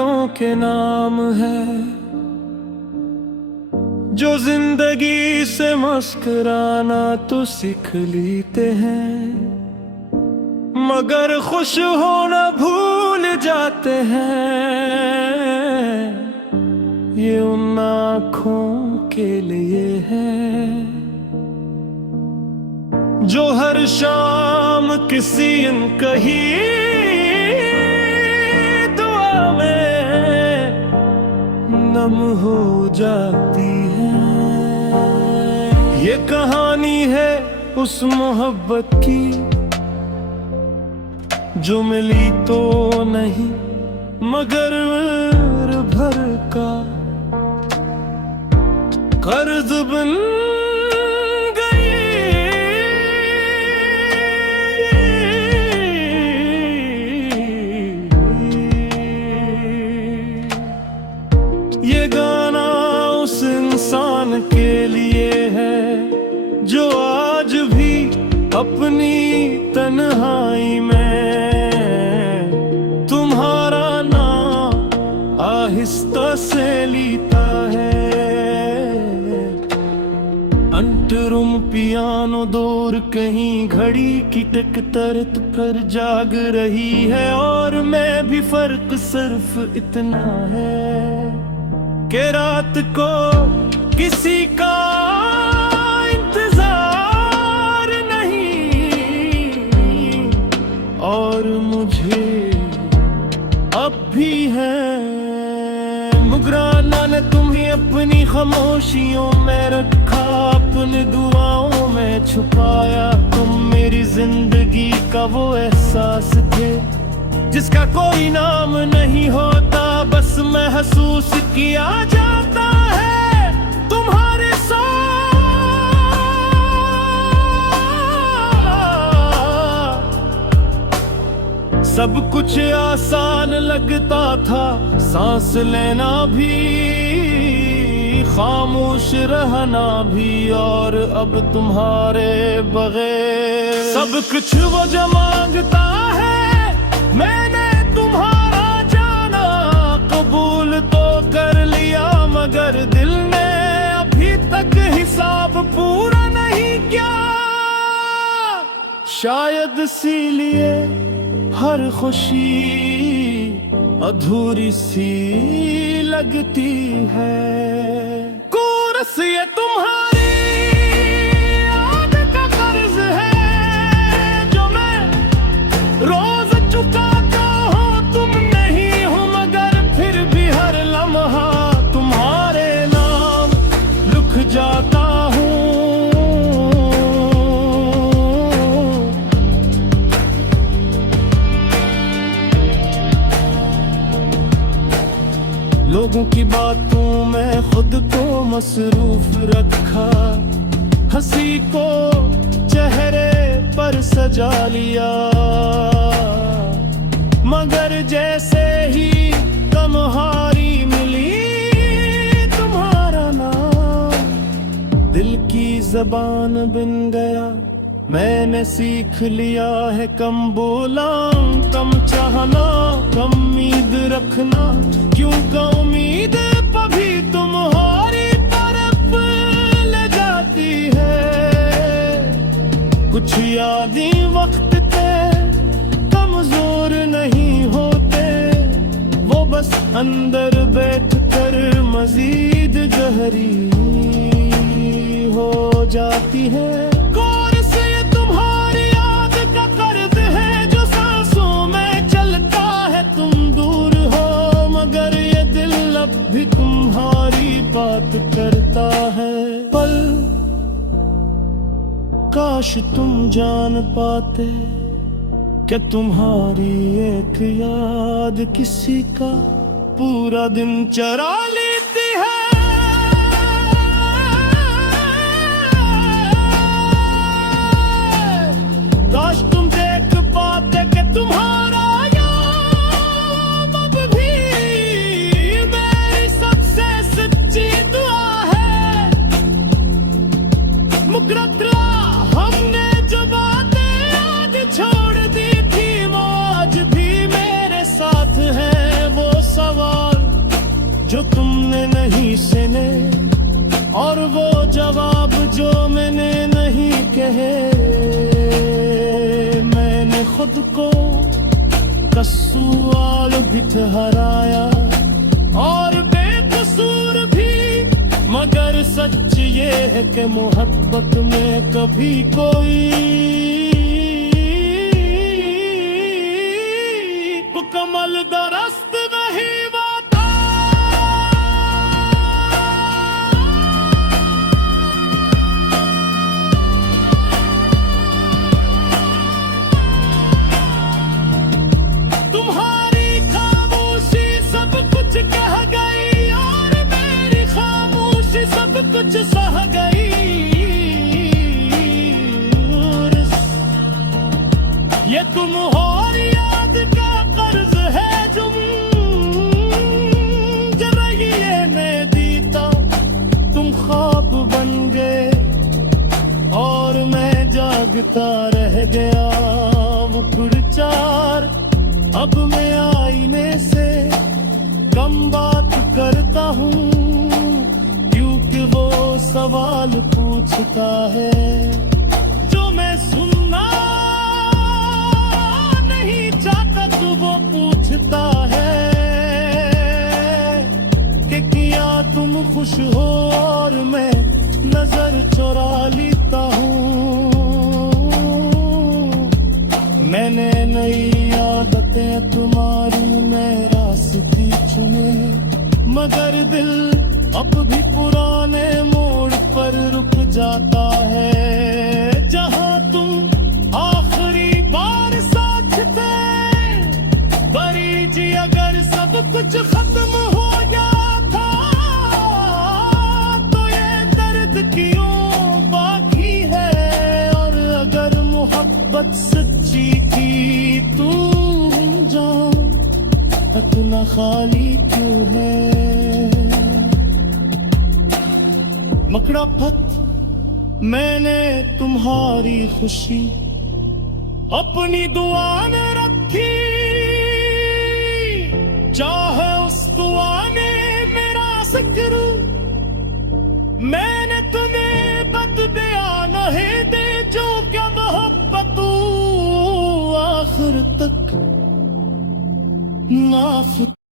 दिलों के नाम है जो जिंदगी से मुस्कुराना तो सीख लेते हैं, मगर खुश होना भूल जाते हैं। ये उन आँखों के लिए है जो हर शाम किसी अनकही दुआ में नम हो जाती है। ये कहानी है उस मोहब्बत की जो मिली तो नहीं मगर भर का कर्ज बन गई। ये गाना उस इंसान के लिए है जो आज भी अपनी तन्हाई में तुम्हारा नाम आहिस्ता से लेता है। अंतरुम पियानो दूर कहीं घड़ी की टिक तरत पर जाग रही है, और मैं भी फर्क सिर्फ इतना है कि रात को किसी का इंतजार नहीं, और मुझे अब भी है। मुगराना ने तुम्हें अपनी खामोशियों में रखा, अपनी दुआओं में छुपाया। तुम मेरी जिंदगी का वो एहसास थे जिसका कोई नाम नहीं होता, बस महसूस किया जाता है तुम्हारे साथ। सब कुछ आसान लगता था, सांस लेना भी, खामोश रहना भी, और अब तुम्हारे बगैर सब कुछ वो जो मांगता है मैंने तुम्हारा जाना कबूल तो कर लिया, मगर दिल ने अभी तक हिसाब पूरा नहीं किया। शायद इसीलिए हर खुशी अधूरी सी लगती है। कोरस ये तुम्हारी याद का कर्ज है जो मैं रोज चुकाता हूँ। तुम नहीं हो मगर फिर भी हर लम्हा तुम्हारे नाम लिख जाता हूँ। लोगों की बातों में खुद को मसरूफ रखा, हंसी को चेहरे पर सजा लिया, मगर जैसे ही तुम्हारी मिली तुम्हारा नाम दिल की जबान बन गया। मैंने सीख लिया है कम बोला, कम चाहना, कम उम्मीद रखना, क्योंकि उम्मीद कभी तुम्हारी तरफ ले जाती है। कुछ यादें वक्त के कमजोर नहीं होते, वो बस अंदर बैठ कर मजीद गहरी हो जाती है। भी तुम्हारी बात करता है पल, काश तुम जान पाते कि तुम्हारी एक याद किसी का पूरा दिन चरा लेती है। काश तुम देख पाते कि तुम्हारा हमने जो बातें आज छोड़ दी थी वो आज भी मेरे साथ है। वो सवाल जो तुमने नहीं सुने, और वो जवाब जो मैंने नहीं कहे। मैंने खुद को कसूर भी ठहराया और बेकसूर भी, मगर सच ये है कि मोहब्बत में कभी कोई मुकम्मल दरस्त नहीं होता। तुम्हारी खामोशी सब कुछ कह गई और मेरी खामोशी सब कुछ सह गई। ये तुम हो और याद का कर्ज है जुम, जरा ये मैं जीता तुम ख्वाब बन गए और मैं जागता रह गया। वो पुरचार अब मैं आईने से कम बात करता हूँ, क्योंकि वो सवाल पूछता है जो मैं सुनना नहीं चाहता, तो वो पूछता है कि क्या तुम खुश हो, और मैं नजर चुरा लेता हूँ। मैंने नई आदतें तुम्हारी मैं रास्ते चुने, मगर दिल अब भी पुराने मोड़ पर रुक जाता है। जहाँ तुम आखिरी बार साथ थे, बरी जी अगर सब कुछ खत्म हो गया था, तो ये दर्द क्यों बाकी है। और अगर मोहब्बत सच्ची थी तू जान, इतना खाली क्यों है। मकड़ा पत मैंने तुम्हारी खुशी अपनी दुआ में रखी, चाहे